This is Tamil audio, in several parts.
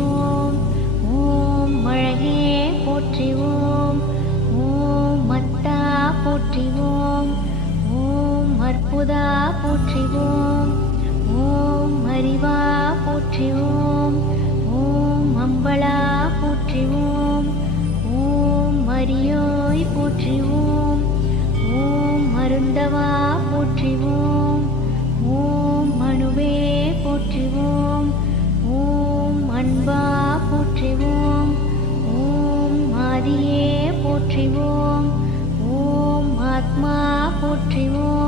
போற்றிவோம் ஓம் மழையே போற்றிவோம் ஓம் மத்தா போற்றிவோம் ஓம் அற்புதா போற்றிவோம் ஓம் அறிவா போற்றிவோம் ஓம் அம்பளா போற்றிவோம் ஓம் அரியோய் போற்றிவோம் ஓம் மருந்தவா போற்றிவோம் ஓம் ஆதியே போற்றிவோம். ஓம் ஆத்மா போற்றிவோம்.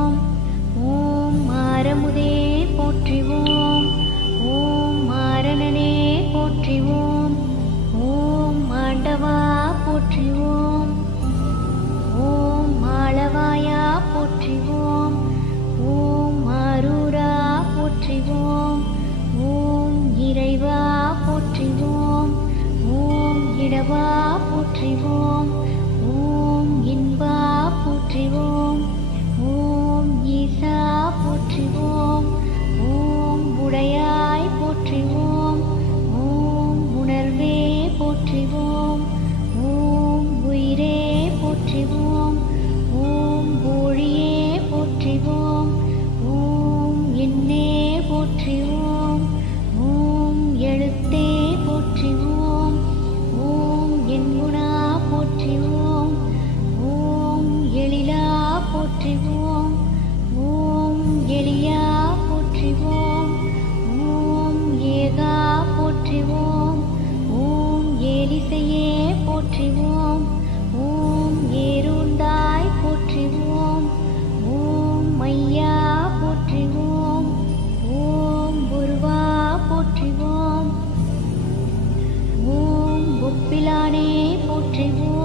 Vua போற்றிவோம். ஓம் ஏருந்தாய் போற்றிவோம். ஓம் மையா போற்றிவோம். ஓம் குருவா போற்றிவோம். ஓம் ஒப்பிலானே போற்றிவோம்.